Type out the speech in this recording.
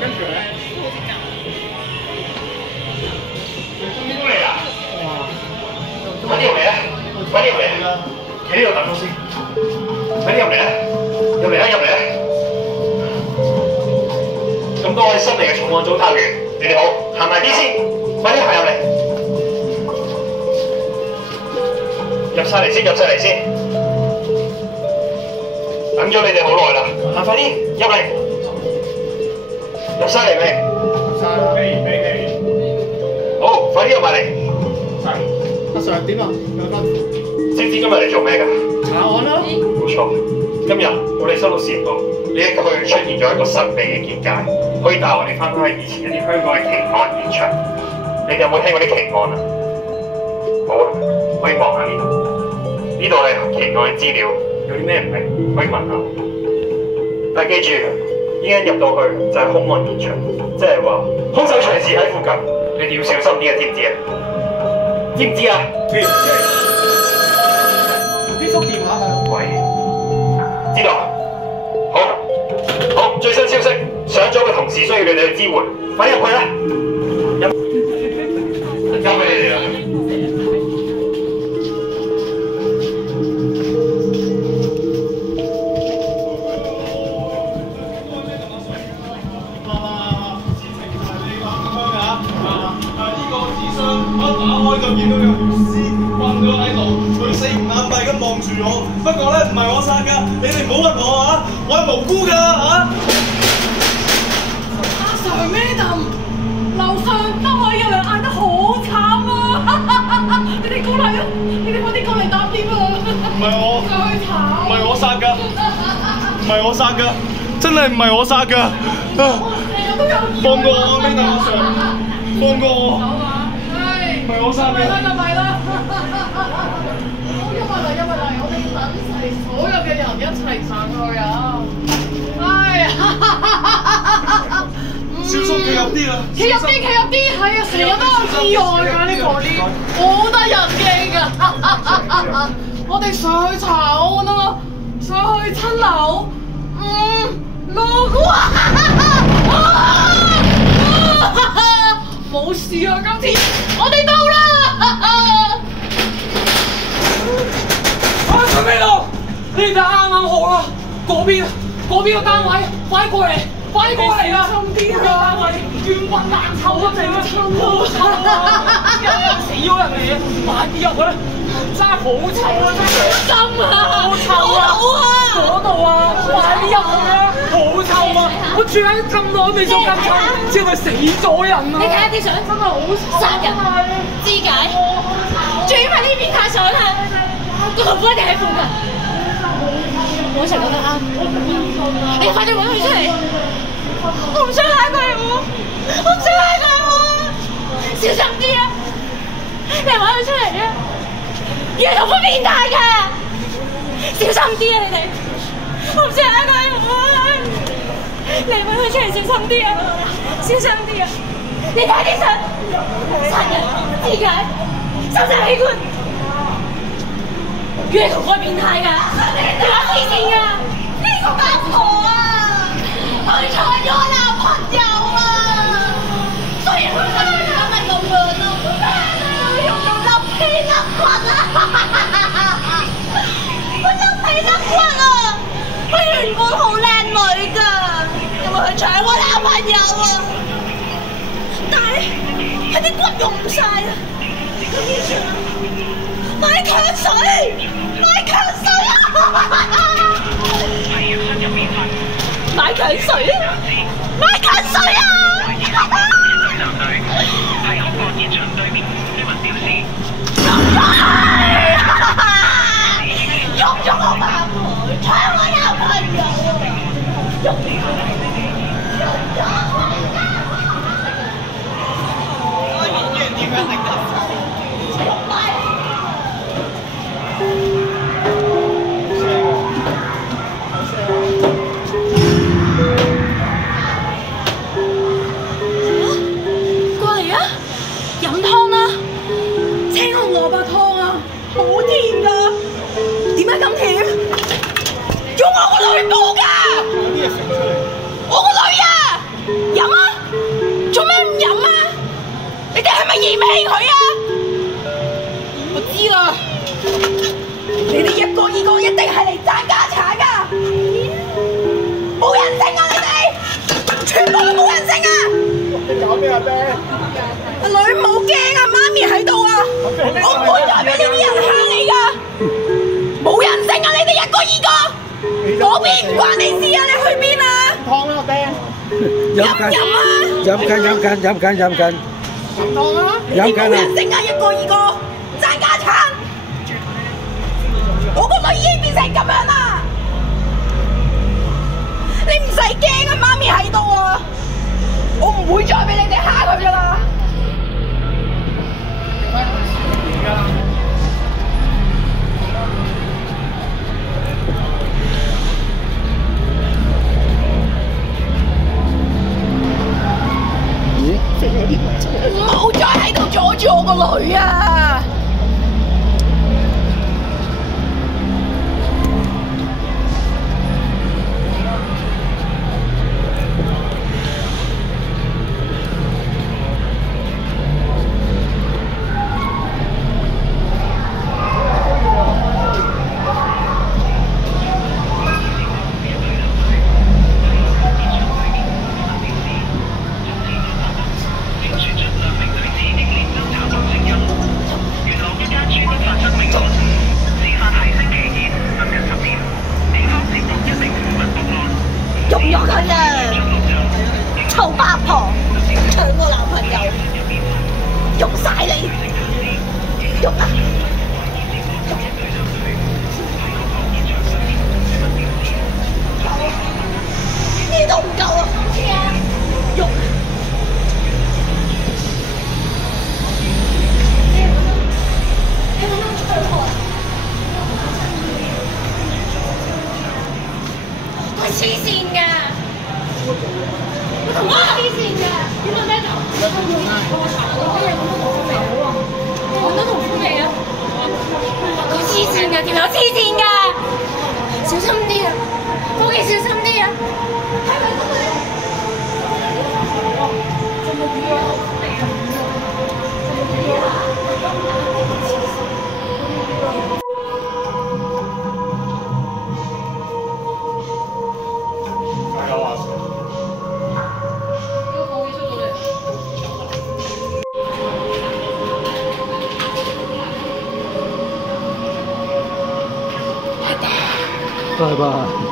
跟住咧，邊個嚟啊？快啲入嚟啊！快啲入嚟啊！企呢度等我先。快啲入嚟啊！入嚟啊！入嚟啊！咁多位新嚟嘅重案組探員，你哋好，行埋啲先，快啲行入嚟。入晒嚟先，入晒嚟先。等咗你哋好耐啦，行快啲入嚟。入晒嚟未？入晒啦，未。好，快啲入埋嚟。阿 Sir 點啊？有分？知唔知今日嚟做咩㗎？查案啦。冇錯，今日我哋收到線報，呢一區出現咗一個神秘嘅結界，可以帶我哋翻返去以前一啲香港嘅奇案現場。你哋有冇聽過啲奇案啊？好啊，可以望下呢度。呢度係奇案嘅資料，有啲咩唔明可以問下我。但係記住，依家入到去就係兇案現場，即係話兇手隨時喺附近，你哋要小心啲啊！知唔知啊？知唔知啊？邊幅電話係？喂，知道。好，最新消息，上咗嘅同事需要你哋去支援，快入去啦！交俾你哋啦。就見到有條屍瞓咗喺度，佢死唔眼閉咁望住我。不過咧，唔係我殺㗎，你哋唔好屈我啊！我係無辜㗎嚇。阿 Sir Madam， 樓上單位有人嗌得好慘啊！你哋過嚟啊！你哋快啲過嚟搭 lift 啊！唔係我，最慘。唔係我殺㗎，唔係我殺㗎，真係唔係我殺㗎。放過我，Madam阿 Sir， 放過我。唔係我殺嘅，就咪啦！因為嚟，我哋等齊所有嘅人一齊上去啊！哎呀！小心企入啲啦！企入啲，係啊！成日都有意外㗎呢個啲，好得人驚㗎！我哋上去查案啊，上去7樓，6冇事啊！今次我哋到啦！上邊度？你哋啱好啦！嗰邊個單位，快過嚟啊！邊個單位？冤魂難臭啊！整個好臭啊！有死咗人嚟嘅，快啲入去啦！真係好臭啊！真係好臭啊！嗰度啊！快啲入去啊！好臭啊！我住喺咁耐未做咁臭，知佢死咗人啊！你睇下啲相，真係好臭，殺人肢解，仲要係呢邊太相啊！個同伙一定喺附近，我成日覺得啱。你快啲揾佢出嚟！我唔想拉佢喎，我唔想拉佢喎，小心啲啊！你揾佢出嚟啊！原來同伙變態㗎，小心啲啊！你哋，我唔想拉佢喎。你揾佢出嚟，小心啲啊！小心啲啊！你睇啲相，殺人、肢解、收集器官，原來同伙變態㗎，你話黐線㗎！呢個八婆啊，佢搶咗我男朋友啊！所以佢真係咁樣啊！用到甩皮甩骨啊！佢甩皮甩骨啊！佢原本好靚女㗎，因為佢搶我男朋友啊！但係佢啲骨用唔曬啊！咁點算啊？買強水！買強水啊！買強水啊！買強水啊！喺凶案現場對面，居民表示。用咗我八婆，搶我男朋友啊！用咗我。點樣定得？過嚟啊！飲湯啦，青紅蘿蔔湯啊，好甜㗎！點解咁甜？用我個女煲㗎！我個女啊！你搞咩啊爹？女冇驚啊，媽咪喺度啊！我唔會再俾呢啲人嚇你㗎，冇人性啊！你哋一個二個，嗰邊唔關你事啊！你去邊啊？湯啦爹！飲啊！飲緊。湯啦！你冇人性啊！一個二個爭家產，我個女已經變成咁樣啦！你唔使驚啊，媽咪喺度啊！我唔會再俾你哋嚇佢㗎啦！唔好再喺度阻住我個女啊！用咗佢啊！臭八婆，搶我男朋友，用晒你，用啊！呢都唔夠啊！用！佢黐線㗎！我同佢黐線㗎！點解咧？我同佢我咩咁多同苦味啊？咁多同苦味啊！佢黐線㗎，條友黐線㗎！小心啲啊！科技小心啲啊！係咪咁啊？仲冇魚啊！拜拜。